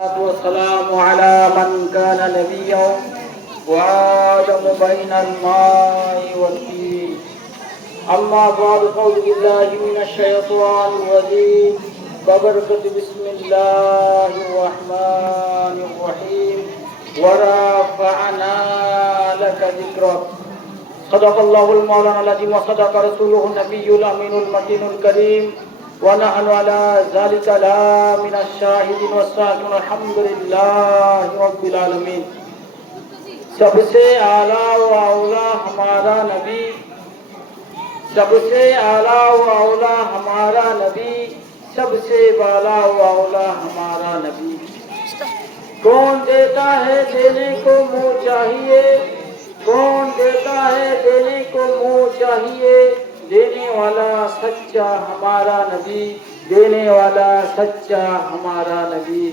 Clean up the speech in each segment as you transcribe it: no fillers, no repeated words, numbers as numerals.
والسلام على من كان نبيا وآدم بين الماء والطين. أما بعد فأعوذ بالله من الشيطان الرجيم ببركة بسم الله الرحمن الرحيم ورفعنا لك ذكرك. صدق الله المولى العظيم وصدق رسوله النبي الأمين المتين الكريم ونحن على ذلك لا من الشاهدين والشاكرين الحمد لله رب العالمين. सबसे आला व औला हमारा नबी, सबसे आला व औला हमारा नबी, सबसे बाला व औला हमारा नबी. कौन देता है देने को मुँह चाहिए, कौन देता है देने को मुँह चाहिए, देने वाला सच्चा हमारा नबी, देने वाला सच्चा हमारा नबी.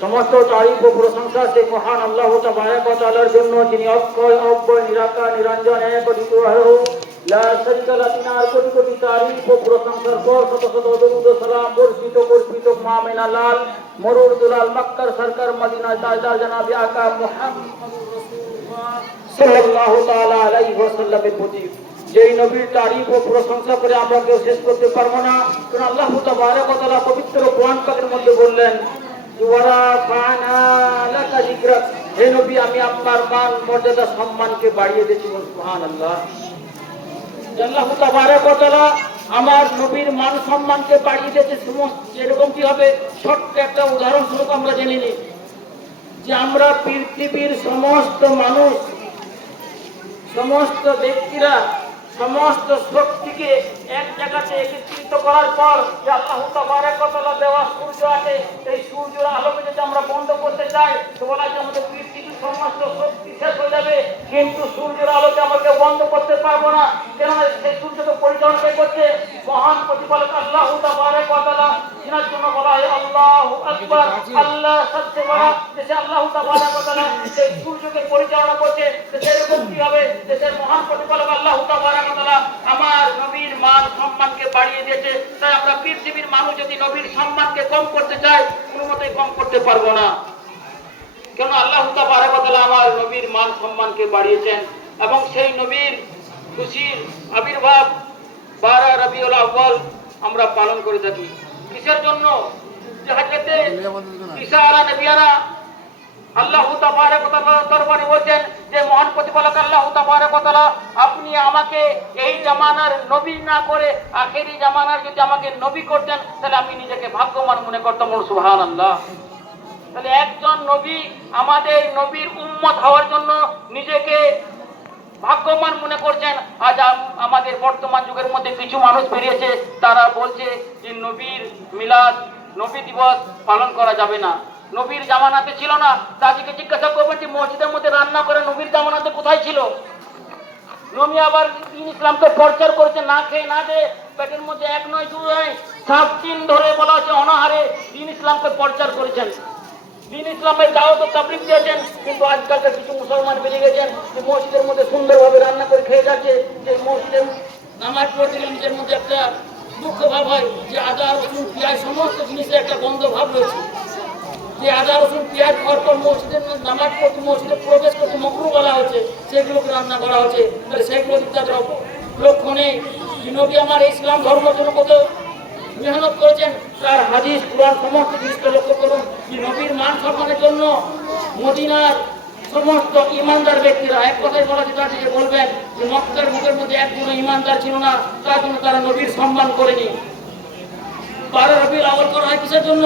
সমস্ত তারিফ ও প্রশংসা সেই মহান আল্লাহ তাবারক ওয়া তাআলার জন্য, যিনি অক্ষয় অব্যয় নিরাকার নিরঞ্জন এক অদ্বিতীয়। লা শারীকা লাহু, তিনার কোটি কোটি তারিফ ও প্রশংসার পর শত শত দরুদ ও সালাম বর্ষিত কর্পিত মামিনা লাল মরুর দুলাল মক্কার সরকার মদিনা তাজদার জনাবে আকা মুহাম্মদুর রাসূলুল্লাহ সাল্লাল্লাহু তাআলা আলাইহি ওয়াসাল্লামের প্রতি যেই নবীর তারিফ ও প্রশংসা করে আমরা কেউ শেষ করতে পারবো না। কারণ আল্লাহ তাবারক ওয়া তাআলা পবিত্র কোরআন পাকের মধ্যে বললেন, ওয়ারাফা'না লাকা যিকরাক, হে নবী আমি আপনার মান মর্যাদা সম্মানকে বাড়িয়ে দিয়েছি। সুবহানাল্লাহ। আল্লাহ তাবারক ওয়া তাআলা আমার নবীর মান সম্মানকে বাড়িয়ে দিয়েছে। এরকম কি হবে? ছোট্ট একটা উদাহরণ স্বরূপ আমরা জেনে নিই যে আমরা পৃথিবীর সমস্ত মানুষ, সমস্ত ব্যক্তিরা, সমস্ত শক্তিকে এক জায়গাতে একত্রিত করার পর যে আল্লাহ তাবারক ওয়া তাআলা দেওয়া সূর্য আছে, এই সূর্যের আলোকে যদি আমরা বন্ধ করতে চাই তো বলা যায় আমাদের পৃথিবীর সমস্ত শক্তি শেষ হয়ে যাবে, কিন্তু সূর্যের আলোকে আমাকে বন্ধ করতে পারবো না। কেননা সেই সূর্যকে পরিচালনা করছে মহান প্রতিপালক আল্লাহ তাবারক ওয়া তাআলা, যিনার জন্য বলা হয় আল্লাহু আকবার, আল্লাহ সবচেয়ে বড়। যে আল্লাহ তাবারক ওয়া তাআলা সেই সূর্যকে পরিচালনা করছে, সেরকম কি হবে? দেশের মহান প্রতিপালক আল্লাহ তাবারক ওয়া তাআলা আমার নবীর মান সম্মানকে বাড়িয়ে দিয়েছে। তাই আমরা পৃথিবীর মানুষ যদি নবীর সম্মানকে কম করতে চাই, কোনো মতেই কম করতে পারবো না। কেন আল্লাহ তাবারক ওয়া তাআলা আমার নবীর মান সম্মানকে বাড়িয়েছেন এবং সেই নবীর খুশির আবির্ভাব 12 রবিউল আউয়াল আমরা পালন করে থাকি। কিসের জন্য? যে হযরতে ঈসা আলাইহিস নবিয়ানা আল্লাহ তাবারক ওয়া তাআলার দরবারে বলেন যে মহান প্রতিপালক আল্লাহ তাবারক ওয়া তাআলা আপনি আমাকে এই জামানার নবী না করে আখেরি জামানার যদি আমাকে নবী করতেন তাহলে আমি নিজেকে ভাগ্যবান মনে করতাম। সুবহানাল্লাহ। তাহলে একজন নবী আমাদের নবীর উম্মত হওয়ার জন্য নিজেকে ভাগ্যবান মনে করছেন। আজ আমাদের বর্তমান যুগের মধ্যে কিছু মানুষ বেরিয়েছে, তারা বলছে যে নবীর মিলাদ, নবী দিবস পালন করা যাবে না। নবীর জামানাতে ছিল না। তাদেরকে জিজ্ঞাসা করবেন যে মসজিদের মধ্যে রান্না করে নবীর জামানাতে কোথায় ছিল? নবী আবার দ্বীন ইসলামকে প্রচার করেছে না খেয়ে না দে, পেটের মধ্যে 1 নয় 2 নয় 7 দিন ধরে বলা হচ্ছে অনাহারে দ্বীন ইসলামকে প্রচার করেছেন, দ্বীন ইসলামের দাওয়াত ও তাবলীগ দিয়েছেন। কিন্তু আজকালকার কিছু মুসলমান বেরিয়ে গেছেন যে মসজিদের মধ্যে সুন্দরভাবে রান্না করে খেয়ে যাচ্ছে, যে মসজিদে নামাজ পড়তে গেলে নিজের মধ্যে একটা দুঃখ ভাব হয় যে আদা রসুন পেঁয়াজ সমস্ত জিনিসের একটা গন্ধ ভাব রয়েছে। যে আদা রসুন পেঁয়াজ খাওয়ার পর মসজিদের নামাজ পড়তে, মসজিদে প্রবেশ করতে মাকরুহ বলা হচ্ছে, সেগুলোকে রান্না করা হচ্ছে। তাহলে সেগুলো তাদের লক্ষণে নবী আমার ইসলাম ধর্মের জন্য কত মেহনত করেছেন, তার হাদিস কুরআন সমস্ত জিনিসকে লক্ষ্য করুন। যে নবীর মান সম্মানের জন্য মদিনার সমস্ত ইমানদার ব্যক্তিরা এক কথায় বলা যেতে আছে যে বলবেন যে মক্কার বুকের মধ্যে একজন ইমানদার ছিল না, তার জন্য তারা নবীর সম্মান করেনি। 12 রবিউল আউয়াল করা হয় কিসের জন্য?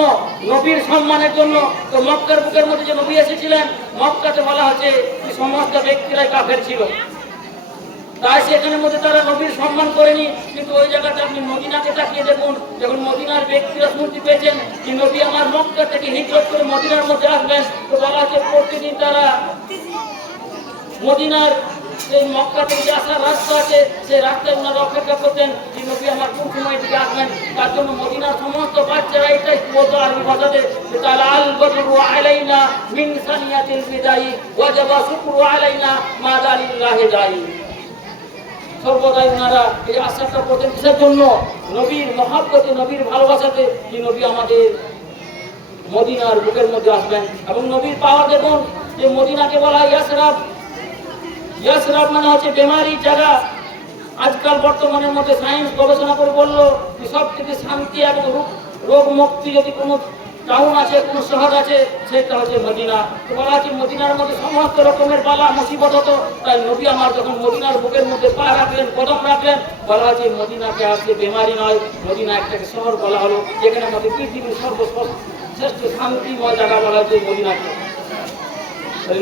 নবীর সম্মানের জন্য। তো মক্কার বুকের মধ্যে যে নবী এসেছিলেন, মক্কাতে বলা হচ্ছে যে সমস্ত ব্যক্তিরাই কাফের ছিল, তাই সেখানের মধ্যে তারা নবীর সম্মান করেনি। কিন্তু ওই জায়গাতে আপনি মদিনাকে তাকিয়ে দেখুন, যখন মদিনার ব্যক্তিরা শুনতে পেয়েছেন যে নবী আমার মক্কা থেকে হিজরত করে মদিনার মধ্যে আসবেন, তো বলা হচ্ছে প্রতিদিন তারা মদিনার সেই মক্কা থেকে আসার রাস্তা আছে, সেই রাস্তায় ওনারা অপেক্ষা করতেন যে নবী আমার কোন সময় থেকে আসবেন। তার জন্য মদিনার সমস্ত বাচ্চারা এটাই বলতো আরবি ভাষাতে যে তালাল বদরু আলাইনা মিন সানিয়াতিল বিদাই ওয়াজাবা শুকরু আলাইনা মা দালিল্লাহি দাই। সর্বদাই ওনারা এই আশাটা করতেন কিসের জন্য? নবীর মহব্বতে, নবীর ভালোবাসাতে, যে নবী আমাদের মদিনার বুকের মধ্যে আসবেন এবং নবীর পাওয়ার দেখুন যে মদিনাকে বলা হয় ইয়াসরাব। ইয়াসরাব মানে হচ্ছে বেমারির জায়গা। আজকাল বর্তমানের মধ্যে সায়েন্স গবেষণা করে বললো যে সব থেকে শান্তি এবং রোগ মুক্তি যদি কোনো টাউন আছে, কোনো শহর আছে, সেটা হচ্ছে মদিনা। তো বলা হচ্ছে মদিনার মধ্যে সমস্ত রকমের বালা মুসিবত হতো। তাই নবী আমার যখন মদিনার বুকের মধ্যে পা রাখলেন, কদম রাখলেন, বলা হচ্ছে মদিনাকে আজকে বেমারি নয়, মদিনা একটাকে শহর বলা হলো, যেখানে আমাদের পৃথিবীর সর্বশ্রেষ্ঠ শান্তিময় জায়গা বলা হচ্ছে মদিনাকে।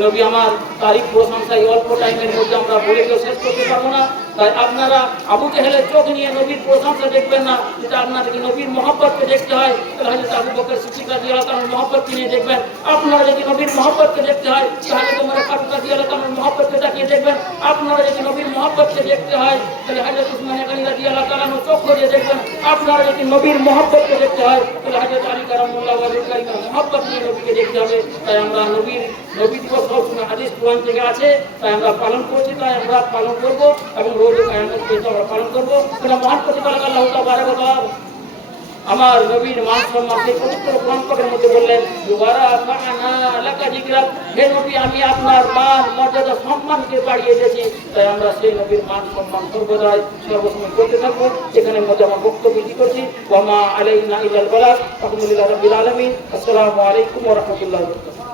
নবী আমার তারিখ প্রশংসায় অল্প টাইমের মধ্যে আমরা বলে কেউ শেষ করতে পারবো না। তাই আপনারা আবু জেহেলের চোখ নিয়ে নবীর প্রশংসা দেখবেন না। যেটা আপনাদেরকে নবীর মহব্বতকে দেখতে হয়, তাহলে হযরত আবু বকর সিদ্দিক রাদিয়াল্লাহু তাআলার মহব্বতকে নিয়ে দেখবেন। আপনারা যদি নবীর মহব্বতকে দেখতে হয়, তাহলে তোমরা ফারুক রাদিয়াল্লাহু তাআলার মহব্বতকে তাকিয়ে দেখবেন। আপনারা যদি নবীর মহব্বতকে দেখতে হয়, তাহলে হযরত উসমান গনি রাদিয়াল্লাহু তাআলার চোখ দিয়ে দেখবেন। আপনারা যদি নবীর মহব্বতকে দেখতে হয়, তাহলে হযরত আলী কারামুল্লাহ ওয়াজহুর মহব্বত নিয়ে নবীকে দেখতে হবে। তাই আমরা নবী দিবস সবসময় হাদিস কোরআন থেকে আছে, তাই আমরা পালন করছি, তাই আমরা পালন করবো এবং রোজে কিয়ামত পর্যন্ত আমরা পালন করবো। সেটা মহান প্রতিপালক আল্লাহ তাবারক ওয়া তাআলা আমার নবীর মান সম্মান সেই পবিত্র কোরআন পাকের মধ্যে বললেন, ওয়ারাফা'না লাকা যিকরাক, হে নবী আমি আপনার মান মর্যাদা সম্মানকে বাড়িয়ে দিয়েছি। তাই আমরা সেই নবীর মান সম্মান সর্বদাই সর্বসময় করতে থাকবো। এখানের মধ্যে আমার বক্তব্য কি করছি, ওয়া মা আলাইনা ইল্লাল বালাগ। আলহামদুলিল্লাহি রাব্বিল আলামিন। আসসালামু আলাইকুম ওয়া রাহমাতুল্লাহি ওয়া বারাকাতুহু।